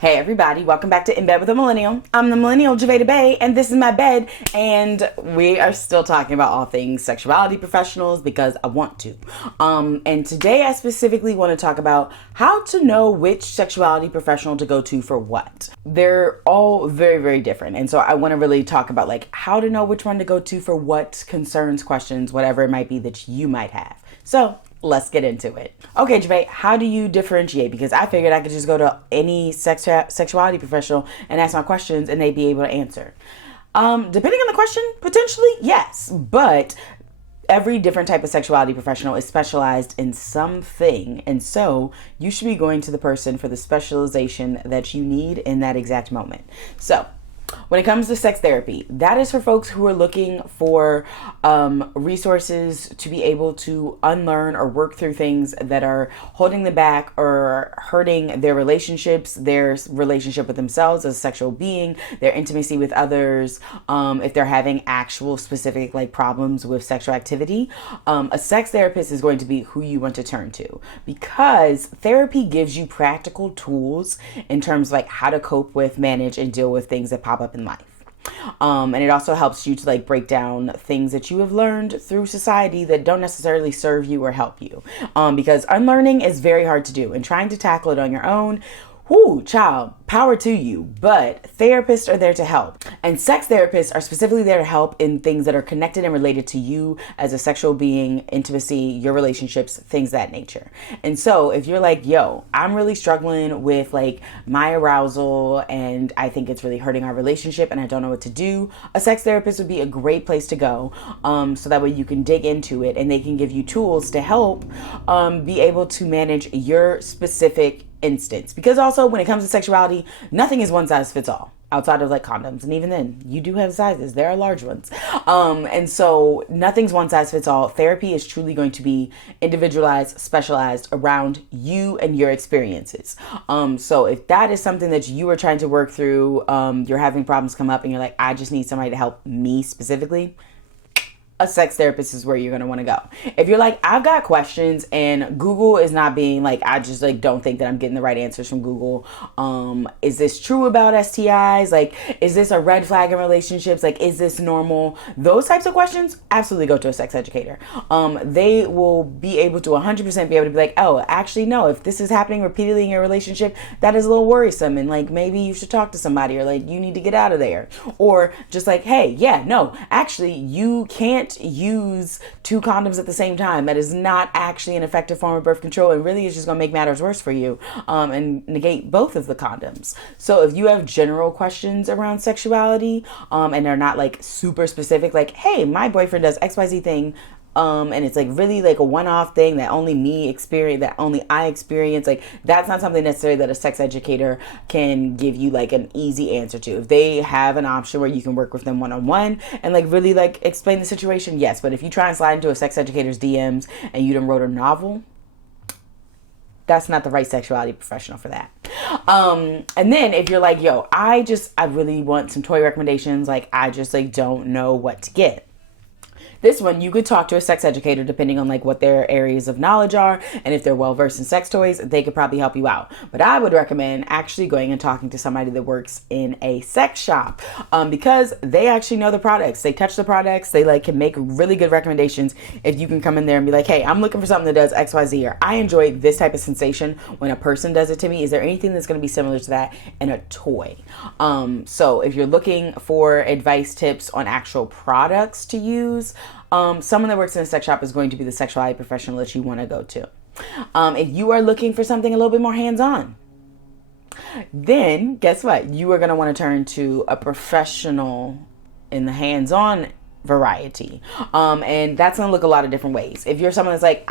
Hey everybody, welcome back to In Bed with a Millennial. I'm the Millennial Javeda Bay, and this is my bed, and we are still talking about all things sexuality professionals because I want to. And today I specifically want to talk about how to know which sexuality professional to go to for what. They're all very, very different, and so I want to really talk about like how to know which one to go to for what concerns, questions, whatever it might be that you might have. So let's get into it. Okay, Javay, how do you differentiate? Because I figured I could just go to any sexuality professional and ask my questions and they'd be able to answer. Depending on the question, potentially, yes. But every different type of sexuality professional is specialized in something. And so you should be going to the person for the specialization that you need in that exact moment. So when it comes to sex therapy, that is for folks who are looking for resources to be able to unlearn or work through things that are holding them back or hurting their relationships, their relationship with themselves as a sexual being, their intimacy with others, if they're having actual specific like problems with sexual activity. A sex therapist is going to be who you want to turn to because therapy gives you practical tools in terms of like how to cope with, manage, and deal with things that pop up in life. And it also helps you to like break down things that you have learned through society that don't necessarily serve you or help you. Because unlearning is very hard to do, and trying to tackle it on your own, whoo, child, power to you. But therapists are there to help. And sex therapists are specifically there to help in things that are connected and related to you as a sexual being, intimacy, your relationships, things of that nature. And so if you're like, yo, I'm really struggling with like my arousal and I think it's really hurting our relationship and I don't know what to do, a sex therapist would be a great place to go. So that way you can dig into it and they can give you tools to help be able to manage your specific instance. Because also when it comes to sexuality, nothing is one size fits all outside of like condoms, and even then you do have sizes, there are large ones, and so nothing's one size fits all. Therapy is truly going to be individualized, specialized around you and your experiences. So if that is something that you are trying to work through, you're having problems come up and you're like, I just need somebody to help me specifically, a sex therapist is where you're going to want to go. If you're like, I've got questions and Google is not being like, I just like don't think that I'm getting the right answers from Google. Is this true about STIs? Like, is this a red flag in relationships? Like, is this normal? Those types of questions, absolutely go to a sex educator. They will be able to 100% be able to be like, oh, actually, no, if this is happening repeatedly in your relationship, that is a little worrisome. And like, maybe you should talk to somebody, or like, you need to get out of there. Or just like, hey, yeah, no, actually, you can't use 2 condoms at the same time. That is not actually an effective form of birth control, and really is just going to make matters worse for you, and negate both of the condoms. So if you have general questions around sexuality, and they're not like super specific, like, hey, my boyfriend does XYZ thing, and it's like really like a one-off thing that only me experience, that only I experience, like that's not something necessarily that a sex educator can give you like an easy answer to. If they have an option where you can work with them one-on-one and like really like explain the situation, yes. But if you try and slide into a sex educator's DMs and you done wrote a novel, that's not the right sexuality professional for that. And then if you're like, yo, I really want some toy recommendations, like I just like don't know what to get. This one, you could talk to a sex educator depending on like what their areas of knowledge are, and if they're well versed in sex toys, they could probably help you out. But I would recommend actually going and talking to somebody that works in a sex shop, because they actually know the products. They touch the products. They like can make really good recommendations. If you can come in there and be like, hey, I'm looking for something that does XYZ, or I enjoy this type of sensation when a person does it to me. Is there anything that's going to be similar to that in a toy? So if you're looking for advice, tips on actual products to use, someone that works in a sex shop is going to be the sexuality professional that you want to go to. If you are looking for something a little bit more hands-on, then guess what? You are going to want to turn to a professional in the hands-on variety. And that's going to look a lot of different ways. If you're someone that's like,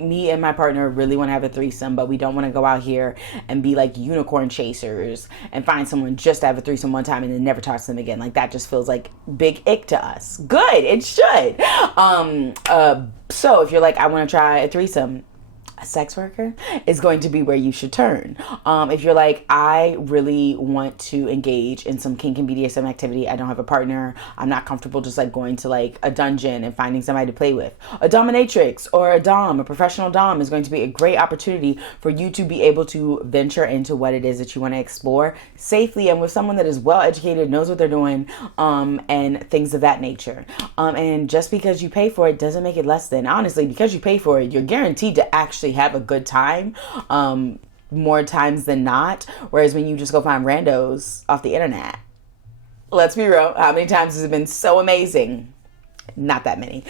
me and my partner really want to have a threesome, but we don't want to go out here and be like unicorn chasers and find someone just to have a threesome one time and then never talk to them again. Like that just feels like big ick to us. Good. It should. So if you're like, I want to try a threesome, a sex worker is going to be where you should turn. If you're like, I really want to engage in some kink and BDSM activity, I don't have a partner, I'm not comfortable just like going to like a dungeon and finding somebody to play with. A dominatrix or a dom, a professional dom, is going to be a great opportunity for you to be able to venture into what it is that you want to explore safely and with someone that is well educated, knows what they're doing, and things of that nature. And just because you pay for it doesn't make it less than. Honestly, because you pay for it, you're guaranteed to actually have a good time, more times than not. Whereas when you just go find randos off the internet, let's be real, how many times has it been so amazing? Not that many.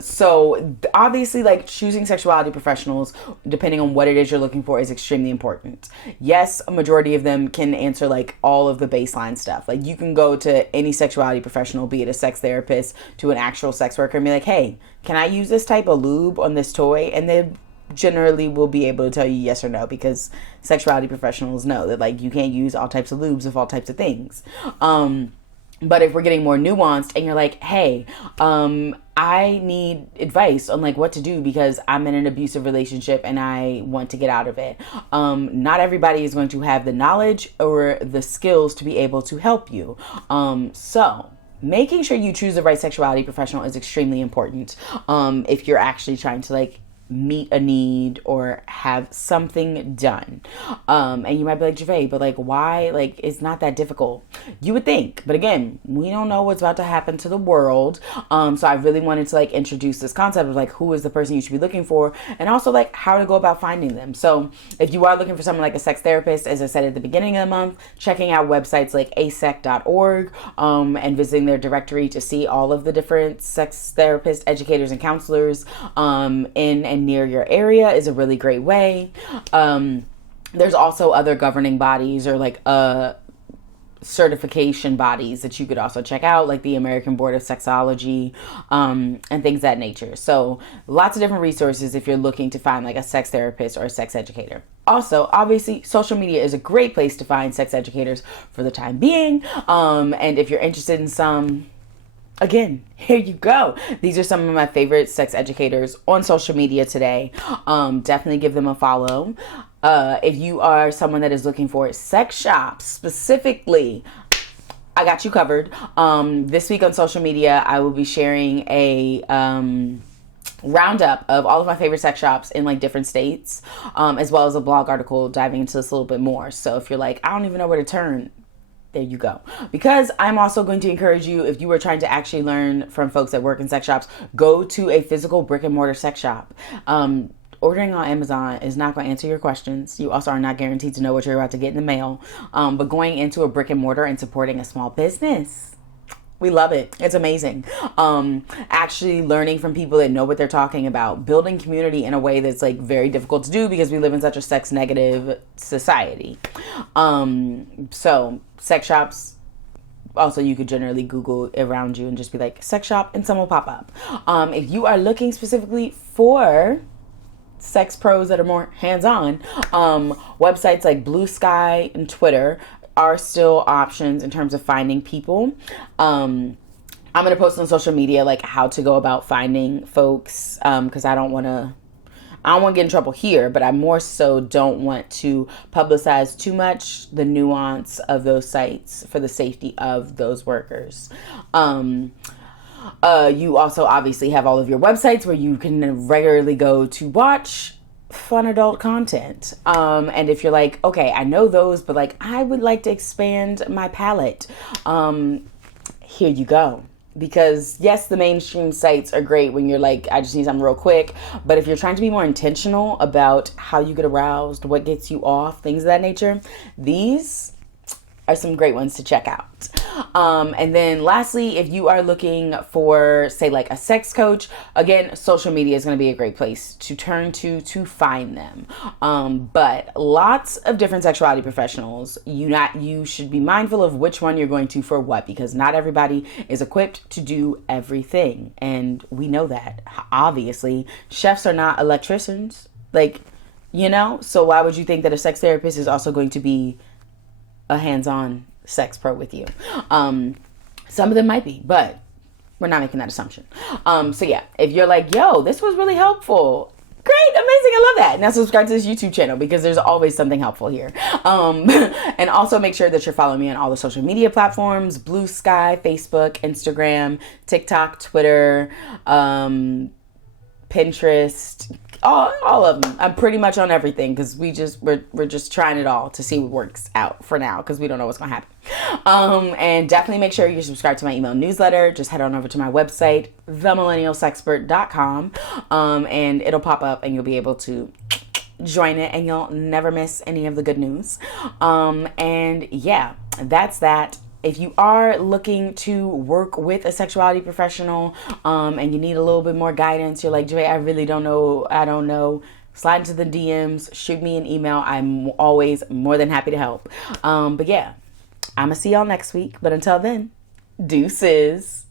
So obviously, like, choosing sexuality professionals, depending on what it is you're looking for, is extremely important. Yes, a majority of them can answer like all of the baseline stuff. Like, you can go to any sexuality professional, be it a sex therapist to an actual sex worker, and be like, hey, can I use this type of lube on this toy? And they generally will be able to tell you yes or no, because sexuality professionals know that like you can't use all types of lubes of all types of things. But if we're getting more nuanced and you're like, hey, I need advice on like what to do because I'm in an abusive relationship and I want to get out of it. Not everybody is going to have the knowledge or the skills to be able to help you. So making sure you choose the right sexuality professional is extremely important. If you're actually trying to like meet a need or have something done. And you might be like, Gervais, but like, why? Like, it's not that difficult. You would think, but again, we don't know what's about to happen to the world. So I really wanted to like introduce this concept of like, who is the person you should be looking for, and also like how to go about finding them. So if you are looking for someone like a sex therapist, as I said at the beginning of the month, checking out websites like asec.org, and visiting their directory to see all of the different sex therapists, educators, and counselors, in and near your area is a really great way. There's also other governing bodies or like certification bodies that you could also check out, like the American Board of Sexology, and things of that nature. So lots of different resources if you're looking to find like a sex therapist or a sex educator. Also, obviously, social media is a great place to find sex educators for the time being. And if you're interested in some, again, here you go. These are some of my favorite sex educators on social media today. Definitely give them a follow. If you are someone that is looking for sex shops specifically, I got you covered. This week on social media, I will be sharing a roundup of all of my favorite sex shops in like different states, as well as a blog article diving into this a little bit more. So if you're like, I don't even know where to turn, there you go. Because I'm also going to encourage you, if you are trying to actually learn from folks that work in sex shops, go to a physical brick and mortar sex shop. Ordering on Amazon is not going to answer your questions. You also are not guaranteed to know what you're about to get in the mail. But going into a brick and mortar and supporting a small business, we love it. It's amazing. Actually learning from people that know what they're talking about, building community in a way that's like very difficult to do because we live in such a sex negative society. So sex shops, also you could generally Google around you and just be like sex shop and some will pop up. If you are looking specifically for sex pros that are more hands-on, websites like Bluesky and Twitter are still options in terms of finding people. I'm going to post on social media like how to go about finding folks, because I don't want to get in trouble here, but I more so don't want to publicize too much the nuance of those sites for the safety of those workers. You also obviously have all of your websites where you can regularly go to watch fun adult content. And if you're like, okay, I know those, but like I would like to expand my palette, here you go. Because yes, the mainstream sites are great when you're like, I just need something real quick. But if you're trying to be more intentional about how you get aroused, what gets you off, things of that nature, these are some great ones to check out. And then lastly, if you are looking for, say, like a sex coach, again, social media is going to be a great place to turn to find them. But lots of different sexuality professionals, you should be mindful of which one you're going to for what, because not everybody is equipped to do everything. And we know that, obviously. Chefs are not electricians, like, you know? So why would you think that a sex therapist is also going to be a hands-on sex pro with you? Some of them might be, but we're not making that assumption. So yeah, if you're like, yo, this was really helpful, right, amazing. I love that. Now subscribe to this YouTube channel because there's always something helpful here. And also make sure that you're following me on all the social media platforms: Bluesky, Facebook, Instagram, TikTok, Twitter, Pinterest, all of them. I'm pretty much on everything because we're just trying it all to see what works out for now because we don't know what's gonna happen. And definitely make sure you're subscribed to my email newsletter. Just head on over to my website, themillennialsexpert.com, and it'll pop up and you'll be able to join it and you'll never miss any of the good news. And yeah, that's that. If you are looking to work with a sexuality professional, and you need a little bit more guidance, you're like, Joy, I really don't know. I don't know. Slide into the DMs, shoot me an email. I'm always more than happy to help. But yeah, I'm going to see y'all next week. But until then, deuces.